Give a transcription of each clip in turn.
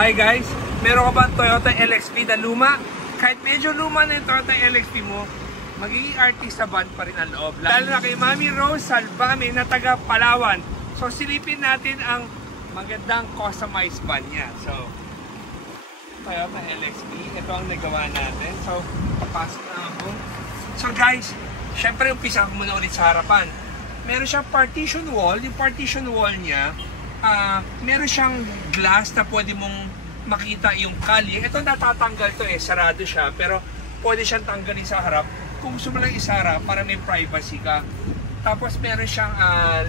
Hi guys, meron ka ba Toyota LXP na luma? Kahit medyo luma na yung Toyota LXP mo, magiging artista van pa rin ang loob. Lalo na kay Mami Rose Salvame na taga Palawan. So silipin natin ang magandang customized van niya. So Toyota LXP, ito ang nagawa natin. So papasok na ako. So guys, syempre umpisa ko muna ulit sa harapan. Meron siyang partition wall. Yung partition wall niya, meron siyang glass na pwede mong makita yung kalye. Ito natatanggal to sarado siya, pero pwede siyang tanggalin sa harap kung gusto mo lang isara para may privacy ka. Tapos meron siyang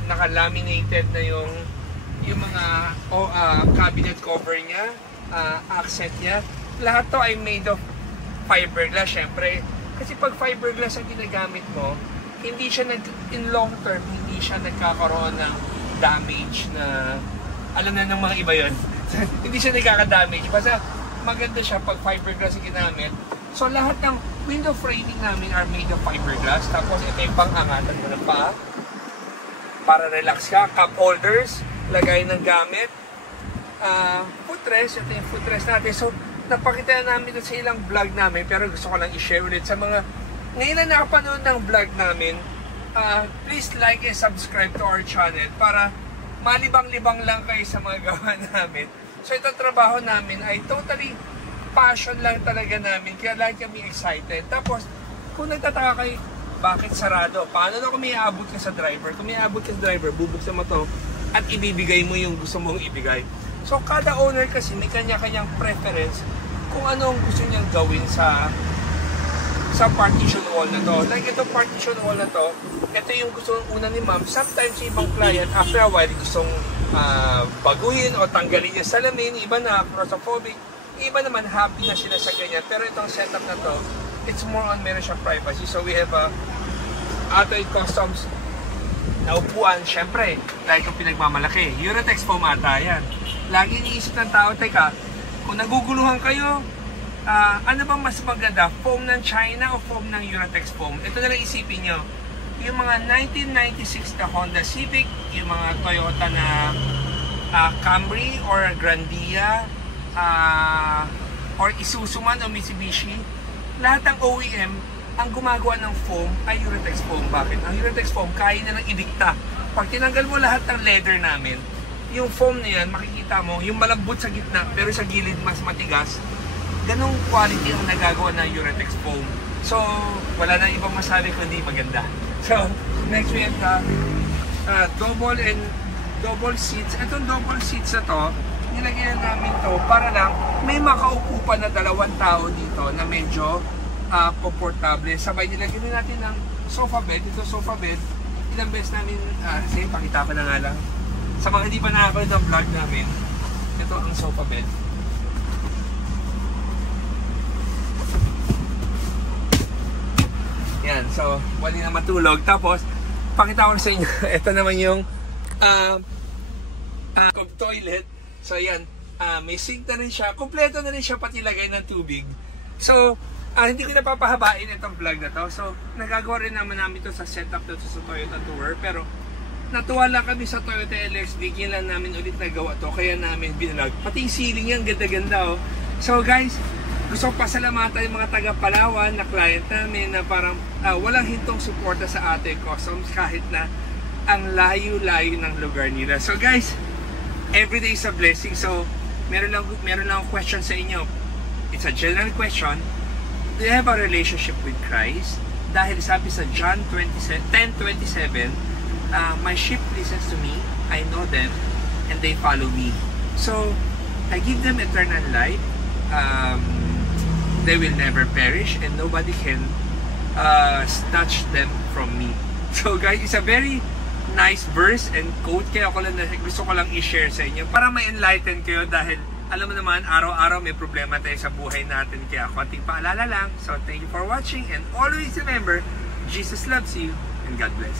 naka-laminated na yung mga cabinet cover niya, accent niya. Lahat to ay made of fiberglass syempre. Kasi pag fiberglass ang ginagamit mo, hindi siya in long term, hindi siya nagkakaroon ng damage na, alam na ng mga iba yun. Hindi siya nagkaka-damage. Basta maganda siya pag fiberglass yung ginamit. So lahat ng window framing namin are made of fiberglass. Tapos ito yung pang-angatan mo ng paa para relax ka. Cup holders, lagay ng gamit. Footrest, ito yung footrest natin. So napakita na namin ito sa ilang vlog namin, pero gusto ko lang i-share ulit sa mga ngayon na nakapanood ng vlog namin. Please like and subscribe to our channel para malibang-libang lang kayo sa mga gawa namin. So itong trabaho namin ay totally passion lang talaga namin, kaya lagi kami excited. Tapos kung nagtataka kayo bakit sarado, paano na kung may aabot ka sa driver? Kung may aabot ka sa driver, bubuksan mo to at ibibigay mo yung gusto mong ibigay. So kada owner kasi may kanya-kanyang preference kung ano ang gusto niyang gawin sa partition wall na to. Like ito partition wall na to, ito yung gusto una ni ma'am. Sometimes yung ibang client after a while gustong baguhin o tanggalin yung salamin, iba na claustrophobic, iba naman happy na sila sa ganyan. Pero itong setup na to, it's more on meron siya privacy. So we have Atoy Customs na upuan, syempre, dahil kung pinagmamalaki. Uratex foam ata yan. Lagi iniisip ng tao, teka, kung naguguluhan kayo, ano bang mas maganda? Foam ng China o foam ng Uratex foam? Ito na lang isipin nyo. Yung mga 1996 na Honda Civic, yung mga Toyota na Camry or Grandia, or Isuzu man o Mitsubishi, lahat ng OEM, ang gumagawa ng foam ay Uratex foam. Bakit? Ang Uratex foam, kaya na lang idikta. Pag tinanggal mo lahat ng leather namin, yung foam na yan, makikita mo, yung malambot sa gitna, pero sa gilid mas matigas, ganong quality ang nagagawa ng Uratex foam. So, wala na ibang masabi kundi maganda. So, next we have double seats. Itong double seats na to, nilagyan namin to para lang may makaupo pa na dalawang tao dito na medyo komportable. Sabay nilagyan natin ng sofa bed. Ito sofa bed, ilang beses namin, sige, pakita ko na nga lang. Sa mga hindi pa nakakanood ng vlog namin, ito ang sofa bed. Yan, so wali na matulog. Tapos, pakita ko sa inyo, ito naman yung toilet. So yan, may sink na rin siya. Kompleto na rin siya pati lagay ng tubig. So, hindi ko napapahabain itong vlog na to. So, nagagawa rin naman namin ito sa setup dito sa Toyota Tour. Pero, natuwa lang kami sa Toyota LXV. Kailan namin ulit nagawa to. Kaya namin binalog. Pati yung ceiling yan, ganda-ganda oh. So guys, gusto ko pasalamatan yung mga taga Palawan na client namin na parang walang hintong suporta sa Atoy Customs kahit na ang layo-layo ng lugar nila. So guys, everyday is a blessing. So, meron lang question sa inyo. It's a general question. Do you have a relationship with Christ? Dahil sabi sa John 10:27, my sheep listens to me, I know them, and they follow me. So, I give them eternal life. They will never perish, and nobody can snatch them from me. So guys, it's a very nice verse and quote, kaya gusto ko lang i-share sa inyo para ma-enlighten kayo dahil alam mo naman, araw-araw may problema tayo sa buhay natin, kaya konting paalala lang. So thank you for watching and always remember, Jesus loves you and God bless.